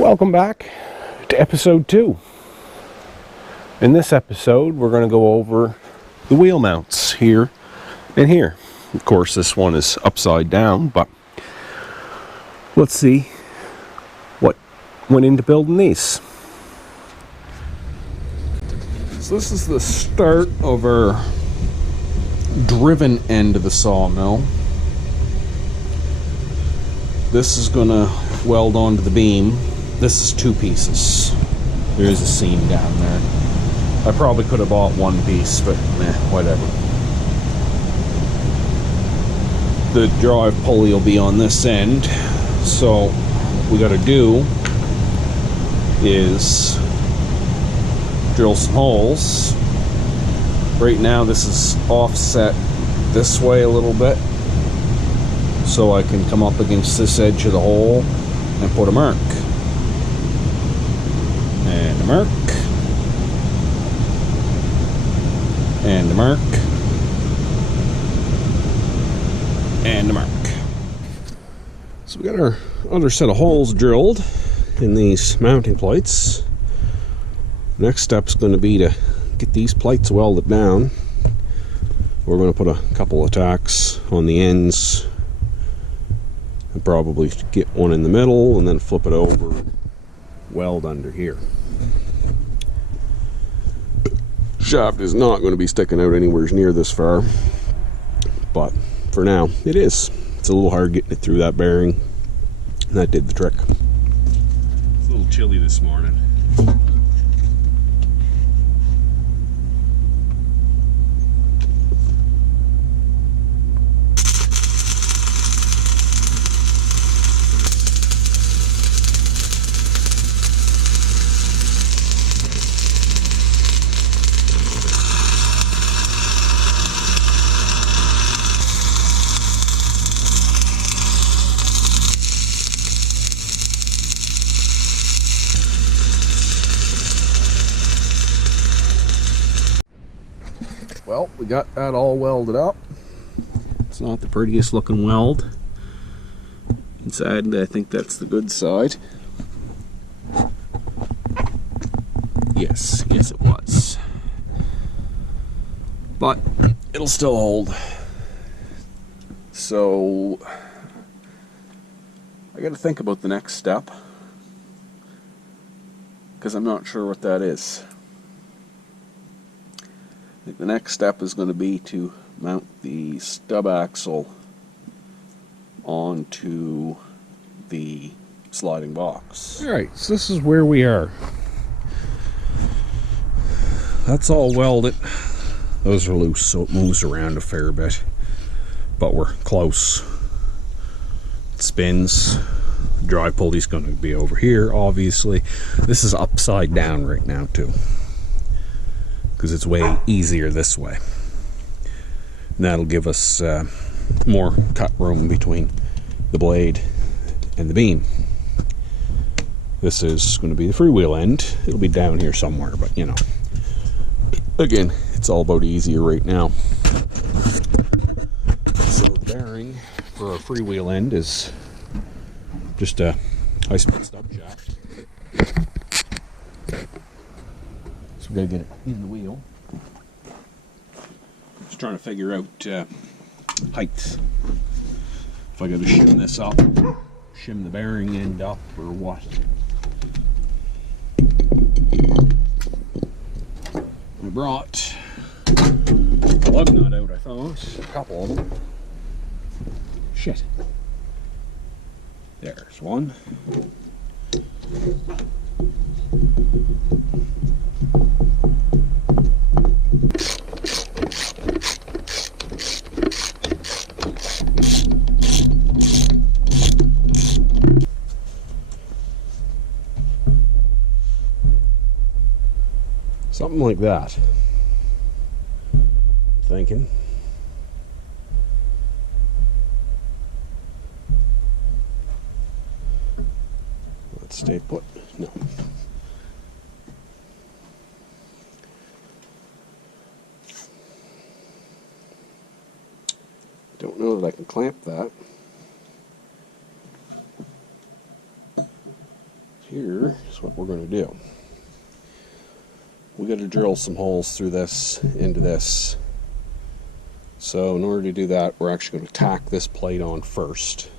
Welcome back to episode 2. In this episode, we're going to go over the wheel mounts here and here. Of course, this one is upside down, but let's see what went into building these. So this is the start of our driven end of the sawmill. This is going to weld onto the beam. This is 2 pieces. There's a seam down there. I probably could have bought 1 piece, but whatever. The drive pulley will be on this end. So what we got to do is drill some holes. Right now this is offset this way a little bit, so I can come up against this edge of the hole and put a mark. And a mark. And a mark. And a mark. So we got our other set of holes drilled in these mounting plates. Next step's going to be to get these plates welded down. We're going to put a couple of tacks on the ends and probably get one in the middle and then flip it over and weld under here. Shaft is not going to be sticking out anywhere near this far, but for now it is. It's a little hard getting it through that bearing, and that did the trick. It's a little chilly this morning. Well, we got that all welded up. It's not the prettiest looking weld. Inside, I think that's the good side. Yes it was. But it'll still hold. So I gotta think about the next step, because I'm not sure what that is. I think the next step is going to be to mount the stub axle onto the sliding box. Alright, so this is where we are. That's all welded. Those are loose, so it moves around a fair bit. But we're close. It spins. The drive pulley's going to be over here, obviously. This is upside down right now, too, because it's way easier this way. And that'll give us more cut room between the blade and the beam. This is going to be the freewheel end. It'll be down here somewhere, but you know, again, it's all about easier right now. So the bearing for our freewheel end is just a high-speed stub shaft. We gotta get it in the wheel. Just trying to figure out height. If I gotta shim this up, shim the bearing end up, or what. I brought a lug nut out, I thought. A couple of them. Shit. There's one. Something like that. I'm thinking. Let's stay put. No. Don't know that I can clamp that. here is what we're going to do. We got to drill some holes through this into this. So in order to do that, we're actually going to tack this plate on first.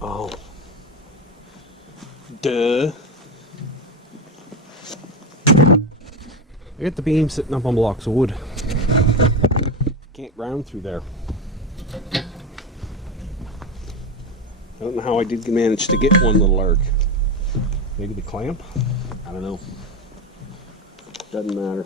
Oh. Duh. I got the beam sitting up on blocks of wood. Can't ground through there. I don't know how I did manage to get one little arc. Maybe the clamp? I don't know. Doesn't matter.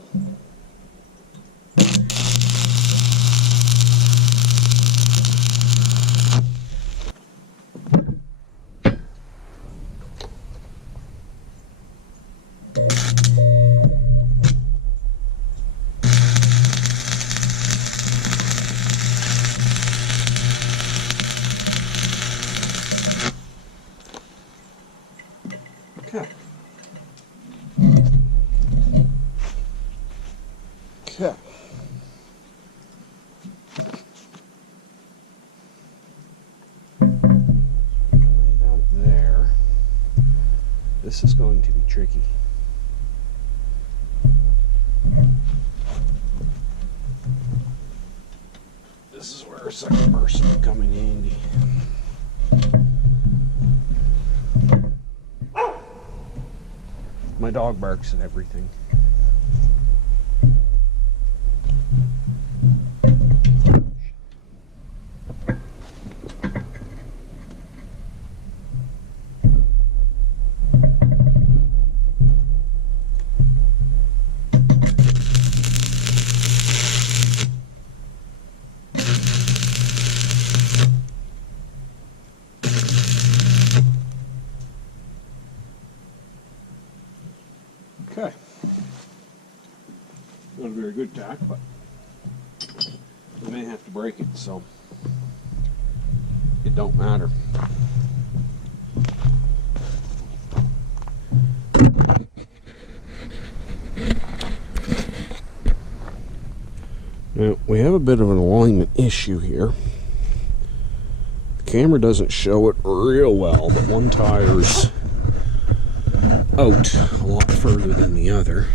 Okay. Okay. Lay that there. This is going to be tricky. This is where a second person would come in handy. My dog barks at everything. Okay. Not a very good tack, but we may have to break it, so it don't matter. Now, we have a bit of an alignment issue here. The camera doesn't show it real well, but one tire's out a lot further than the other.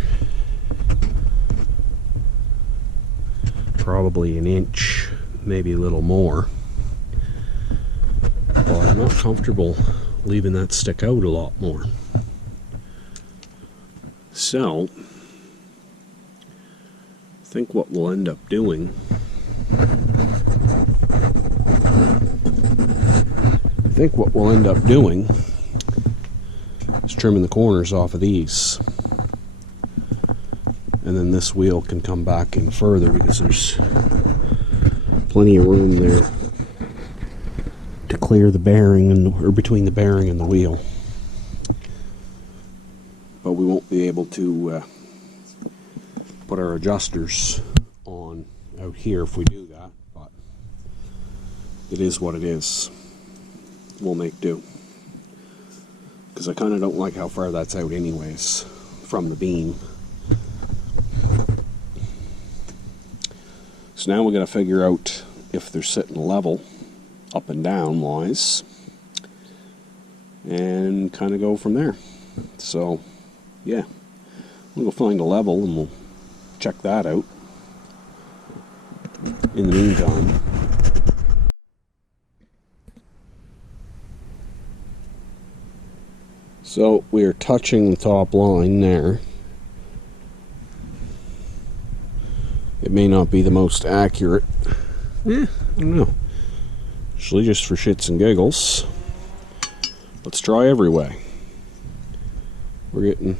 Probably an inch, maybe a little more. But I'm not comfortable leaving that stick out a lot more. So, I think what we'll end up doing is trimming the corners off of these, and then this wheel can come back in further because there's plenty of room there to clear the bearing or between the bearing and the wheel. But we won't be able to put our adjusters on out here if we do that, but it is what it is. We'll make do. Because I kind of don't like how far that's out anyways from the beam. So now we got to figure out if they're sitting level, up and down wise, and kind of go from there. So yeah, we'll go find a level and we'll check that out. In the meantime, so we are touching the top line there. It may not be the most accurate. I don't know. Actually, just for shits and giggles, Let's try every way. We're getting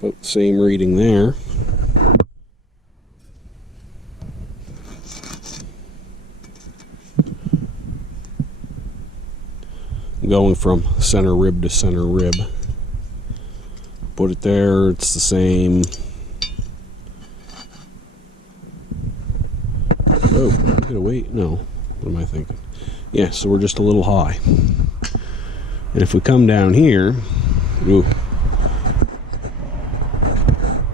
about the same reading there. I'm going from center rib to center rib. Put it there, it's the same. Oh, gotta wait. No, what am I thinking? Yeah, so we're just a little high. And if we come down here, ooh,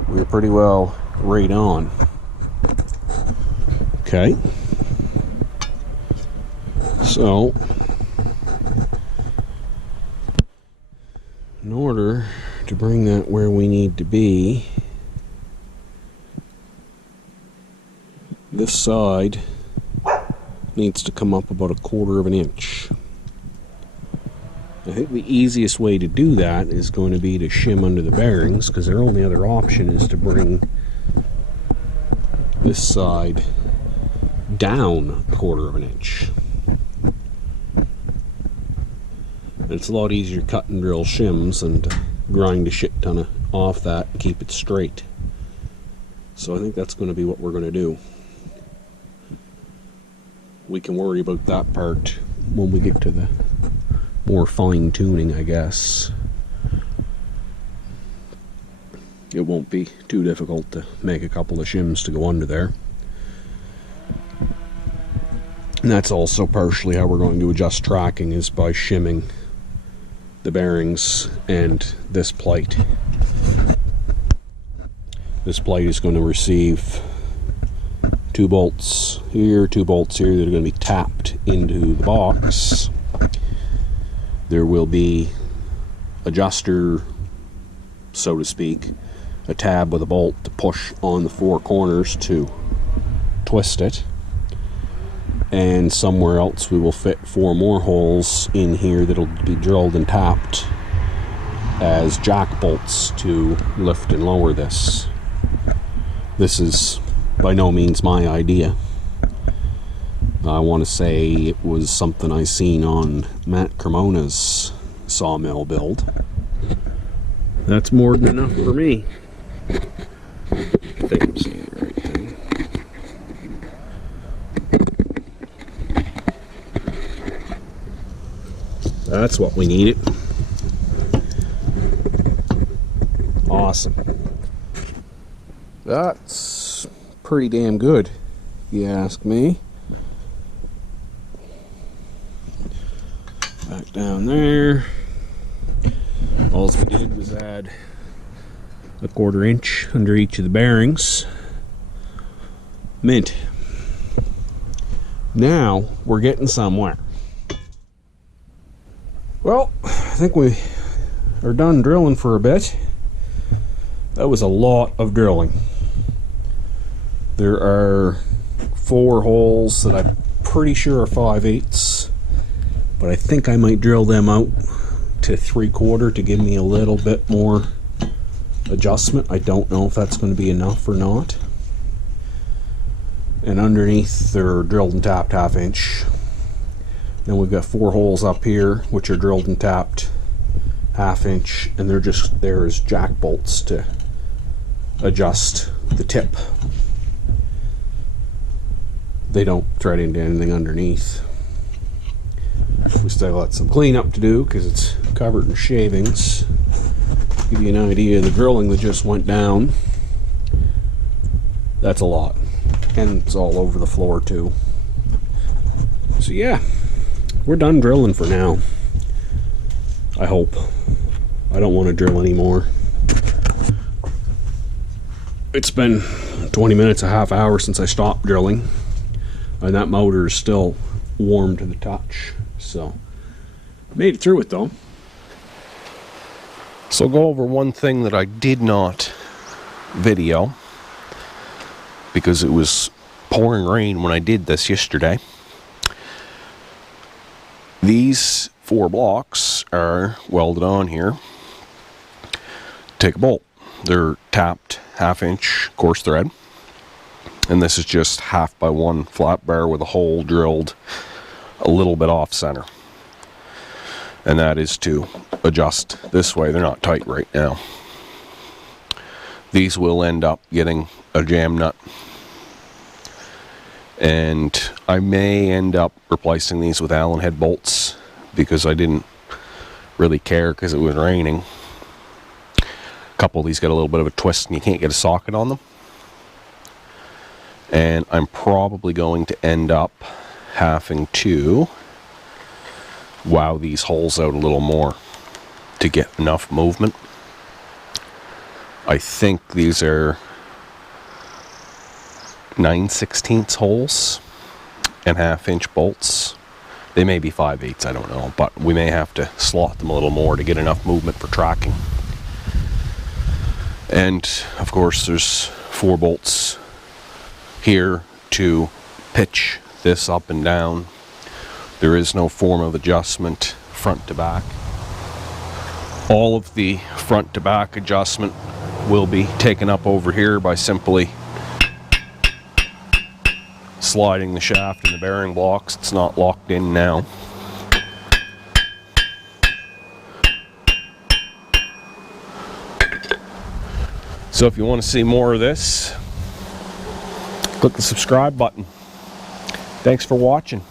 we're pretty well right on. Okay. So, in order to bring that where we need to be, this side needs to come up about 1/4 of an inch. I think the easiest way to do that is going to be to shim under the bearings, because their only other option is to bring this side down 1/4 of an inch. And it's a lot easier to cut and drill shims and to grind a shit ton off that and keep it straight. So I think that's going to be what we're going to do. We can worry about that part when we get to the more fine tuning, I guess. It won't be too difficult to make a couple of shims to go under there. And that's also partially how we're going to adjust tracking, is by shimming the bearings and this plate. This plate is going to receive 2 bolts here, 2 bolts here that are going to be tapped into the box. There will be adjuster, so to speak, a tab with a bolt to push on the 4 corners to twist it. And somewhere else we will fit 4 more holes in here that'll be drilled and tapped as jack bolts to lift and lower this. This is by no means my idea. I want to say it was something I seen on Matt Cremona's Sawmill build. That's more than enough for me. I think I'm seeing the right thing. That's what we needed. Awesome. That's pretty damn good, if you ask me. Back down there. All we did was add 1/4 inch under each of the bearings. Mint. Now we're getting somewhere. Well, I think we are done drilling for a bit. That was a lot of drilling. There are 4 holes that I'm pretty sure are 5/8, but I think I might drill them out to 3/4 to give me a little bit more adjustment. I don't know if that's going to be enough or not. And underneath they're drilled and tapped 1/2 inch. Then we've got 4 holes up here which are drilled and tapped 1/2 inch, and they're just there as jack bolts to adjust the tip. They don't thread into anything underneath. We still got some cleanup to do because it's covered in shavings. Give you an idea of the drilling that just went down. That's a lot, and it's all over the floor too. So yeah, we're done drilling for now. I hope. I don't want to drill anymore. It's been 20 minutes, a half hour since I stopped drilling, and that motor is still warm to the touch. So made it through it though. So I'll go over one thing that I did not video because it was pouring rain when I did this yesterday. These 4 blocks are welded on here. Take a bolt. They're tapped 1/2 inch coarse thread, and this is just 1/2 by 1 flat bar with a hole drilled a little bit off center. and that is to adjust this way. They're not tight right now. These will end up getting a jam nut, and I may end up replacing these with Allen head bolts because I didn't really care because it was raining. A couple of these got a little bit of a twist and you can't get a socket on them, and I'm probably going to end up having to wow these holes out a little more to get enough movement. I think these are 9/16 holes and 1/2-inch bolts. They may be 5/8, I don't know, but we may have to slot them a little more to get enough movement for tracking. And of course there's 4 bolts here to pitch this up and down. There is no form of adjustment front to back. All of the front to back adjustment will be taken up over here by simply sliding the shaft and the bearing blocks. It's not locked in now. So if you want to see more of this, click the subscribe button. Thanks for watching.